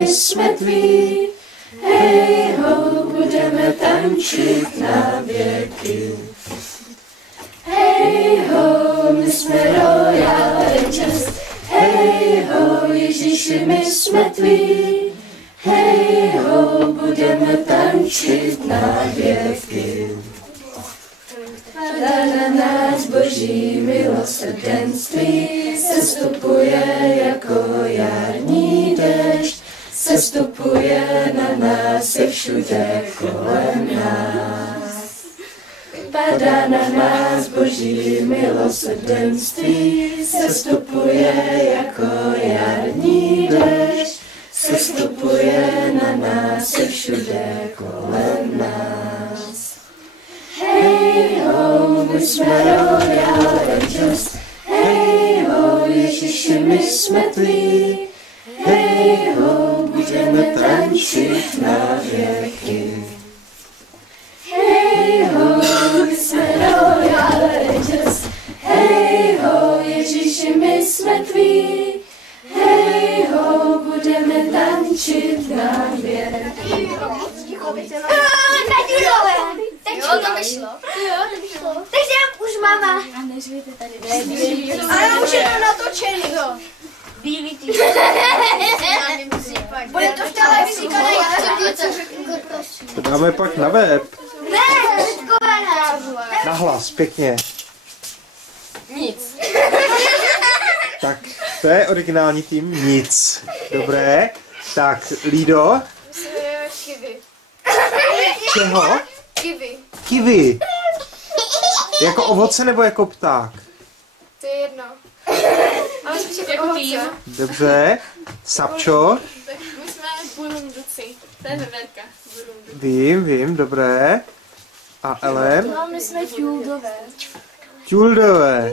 jsme tví, hej ho, budeme tančit na věky. Hej ho, my jsme Royal Rangers, hej ho, Ježíši, my jsme tví, hej ho, budeme tančit na věky. Padá na nás boží milosrdenství, sestupuje jako jarní déšť, sestupuje na nás i všude kolem nás. Padá na nás boží milosrdenství, sestupuje jako jarní déšť, sestupuje na nás i všude kolem nás. Hej ho, my jsme Royal Rangers, hej ho, Ježíši, my jsme tví, hej ho, budeme tančit na věky. Hej ho, my jsme Royal Rangers, hej ho, Ježíši, my jsme tví, hej ho, budeme tančit na věky. Jo, to vyšlo. Takže už máma. A neřvíte tady. Ale už je to natočený. Bílý týden. Bude to v televizi To dáme pak na web. Ne, Nahlas, pěkně. Nic. Tak, to je originální tým. Nic. Dobré. Tak, Lído. Kiwi. Čeho? Kiwi. Kiwi. Jako ovoce nebo jako pták? To je jedno. Ale spíš Jako tým. Dobře. Sapčo. My jsme Burunduci. To je veverka. Burunduci. Vím, dobré. A Ellen? No, my jsme Tjuldové. Tjuldové.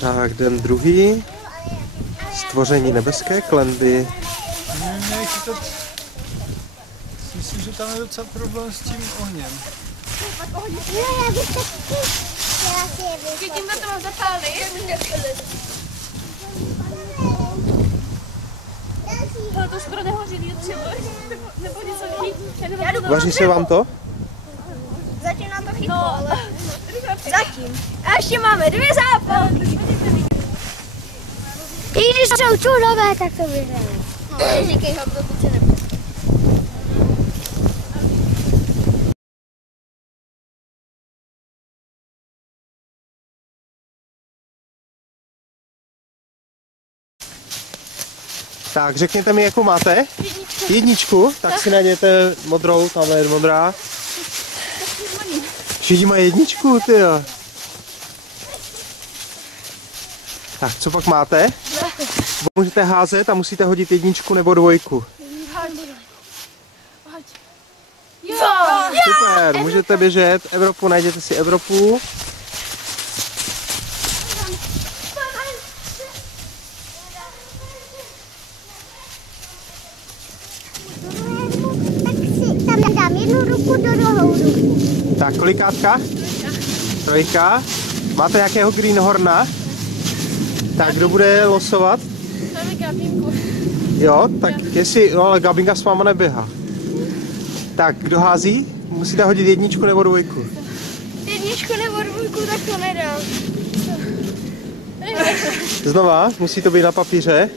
Tak, den druhý. Stvoření nebeské klenby. Myslím, že tam je docela problém s tím ohněm. Vidím, že to mám zapálit. Ale to skoro nehoří, nebo něco. Vaří se vám to? Zatím nám to chytlo, ale... Zatím. A ještě máme 2 zápalky. I když jsou čudové, tak to vyhraje. No, neříkej ho, dokud se nebude. Tak, řekněte mi, jakou máte? Jedničku. Tak si najděte modrou, tamhle je modrá. Všichni mají jedničku, tyjo. Tak, co pak máte? Můžete házet a musíte hodit jedničku nebo 2. Super, můžete běžet. Evropu, najděte si Evropu. Tam dám jednu ruku do druhou ruku. Tak, kolikátka? 3. Máte nějakého greenhorna? Tak, kdo bude losovat? Máme Gabinku. Jo, tak jestli, no ale Gabinka s váma neběhá. Tak, kdo hází? Musíte hodit jedničku nebo 2. Jedničku nebo 2, tak to nedám. Znova, musí to být na papíře.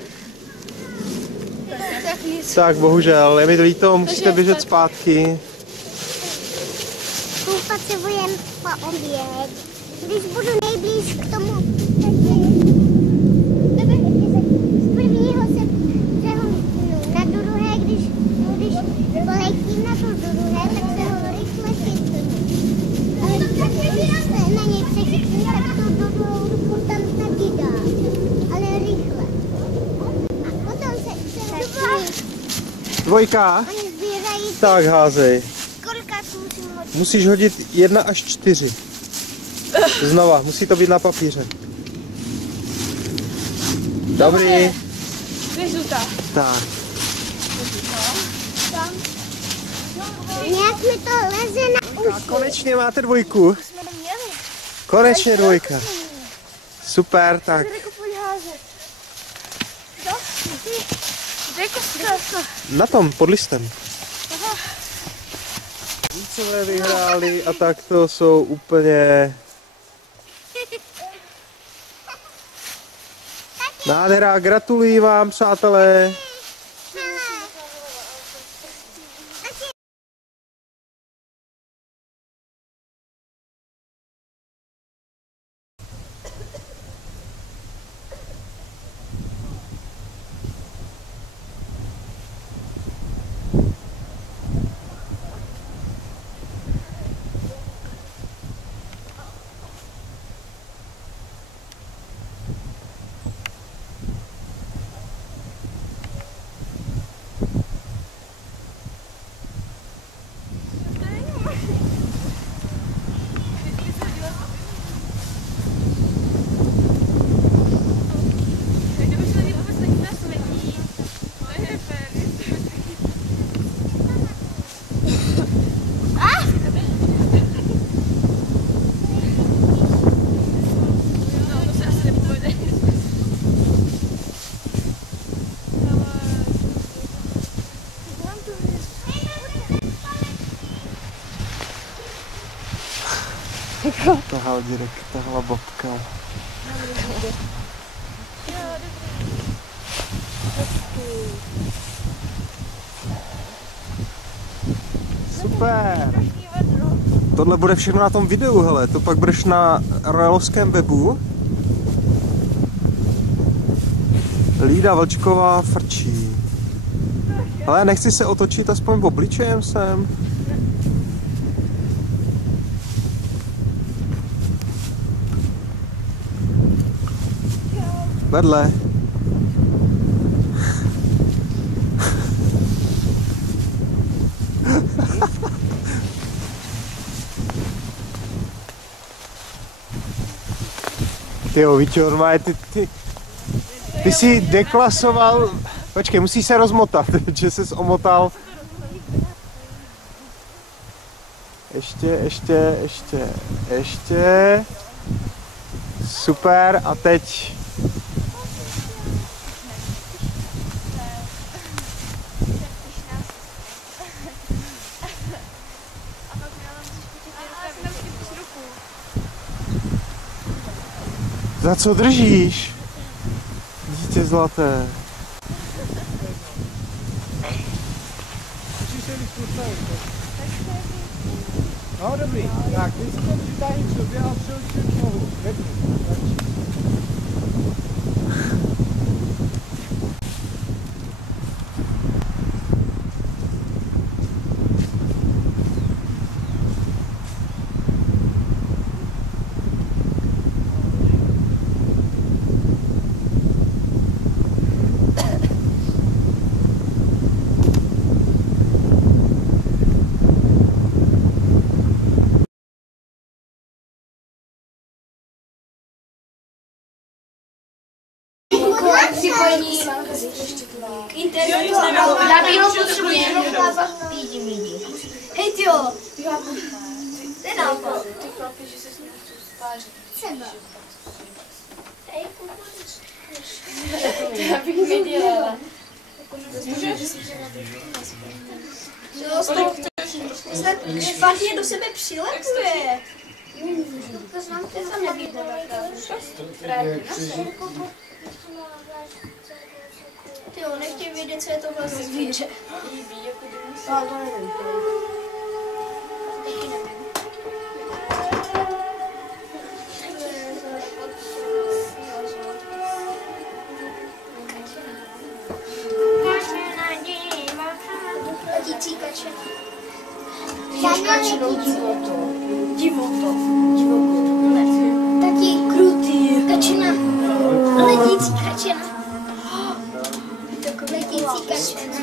Tak nic. Tak, bohužel, je mi to líto, musíte běžet zpátky. Potřebujeme po oběd. Když budu nejblíž k tomu, tak Dvojka? Oni sbírají. Tak házej. Kolikrát musím hodit? Musíš hodit 1 až 4. Znova, musí to být na papíře. Dobrý. Tak. Nějak mi to leze na A konečně máte dvojku. jsme měli. Konečně dvojka. Super, tak. Jde pojď házet. Kde kostka? Na tom, pod listem. Vícové vyhráli a tak to jsou úplně nádhera. Gratuluji vám, přátelé. Tahal Direk, tahala babka. Super! Tohle bude všechno na tom videu, hele, to pak budeš na royalovském webu. Lída Vlčková frčí. Ale nechci se otočit aspoň obličejem sem. Vedle. Tyjo, Víťo, normálně ty jsi deklasoval, počkej, musíš se rozmotat, že jsi omotal. Ještě. Super, a teď. Za co držíš? Dítě zlaté. No dobrý, tak teď si to přitáhni k sobě a přeložit nohu. Připojení k internetu. Já bych ho potřebuji. Hej tyjo. To je nápad. Ty chlapi, že se s ním chcou spářit. Třeba. Hej, Já bych nedělala. Špatně do sebe přilepuje. To znám, to tam nevíde. Tyjo, nechtěj vědět, co je tohle za zvíře. Ale to nevím. Taky nevím. Letící kačena. Divoto. Taky krutý. Kačena. Letící kačena. Letící kačena.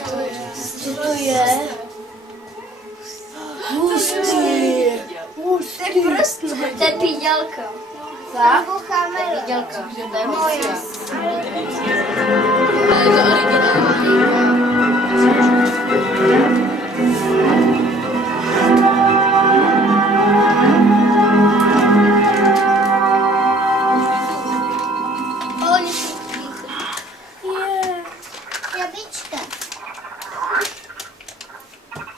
To je pídělka. Tak? To je pídělka. To je moje. Ale to originální. Krabička.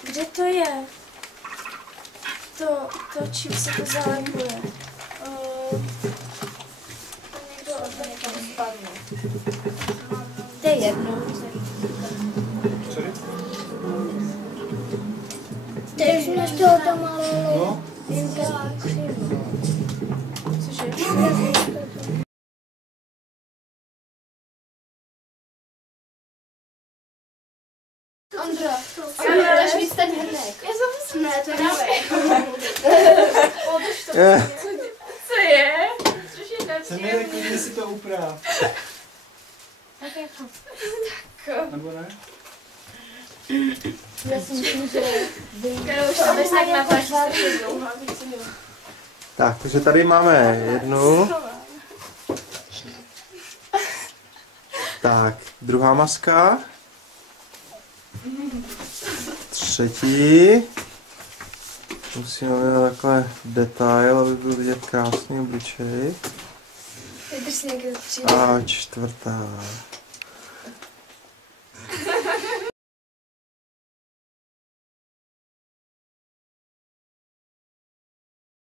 Kde to je? To čím se to zalepuje? Někdo někam spadne. To je jedno. Teď jsme z toho tam malou. No. Cože? Ondro. Máš víc ten hrnek. Já jsem ne, to je Co je? Což je Jsem neřekl, že si to uprá. Nebo ne? Karol, už to bys tak napáš. Tak, takže tady máme jednu. Tak, druhá maska. Třetí. Musíme udělat takhle detail, aby byl vidět krásný obličej. A čtvrtá.